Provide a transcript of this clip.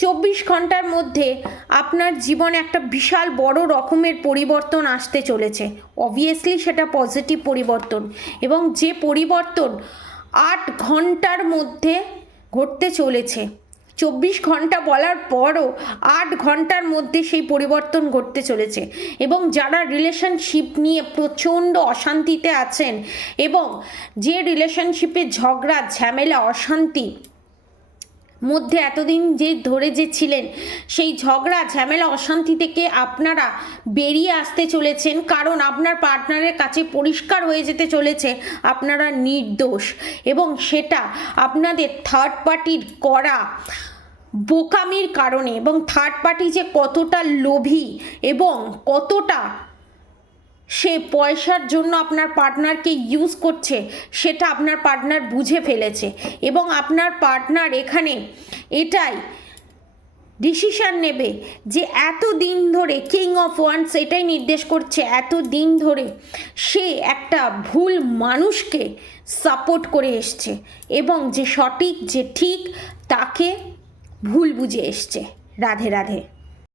24 ঘন্টার মধ্যে আপনার জীবনে একটা বিশাল বড় রকমের পরিবর্তন আসতে চলেছে। অবভিয়াসলি সেটা পজিটিভ পরিবর্তন, এবং যে পরিবর্তন 8 ঘন্টার মধ্যে ঘটতে চলেছে। 24 ঘন্টা বলার পরও 8 ঘন্টার মধ্যে সেই পরিবর্তন ঘটতে চলেছে। এবং যারা রিলেশনশিপ নিয়ে প্রচণ্ড অশান্তিতে আছেন, এবং যে রিলেশনশিপে ঝগড়া ঝামেলা অশান্তি মধ্যে এতদিন ধরে ছিলেন, সেই ঝগড়া ঝামেলা অশান্তি থেকে আপনারা বেরিয়ে আসতে চলেছেন, কারণ আপনার পার্টনারের কাছে পরিষ্কার হয়ে যেতে চলেছে আপনারা নির্দোষ। এবং সেটা আপনাদের থার্ড পার্টির করা বোকামির কারণে, এবং থার্ড পার্টি যে কতটা লোভী এবং কতটা সে পয়সার জন্য আপনার পার্টনারকে ইউজ করছে, সেটা আপনার পার্টনার বুঝে ফেলেছে। এবং আপনার পার্টনার এখানে এটাই ডিসিশন নেবে যে এত দিন ধরে, কিং অফ ওয়ান্ডস এটাই নির্দেশ করছে, এত দিন ধরে সে একটা ভুল মানুষকে সাপোর্ট করে এসছে, এবং যে সঠিক যে ঠিক তাকে ভুল বুঝে এসছে। রাধে রাধে।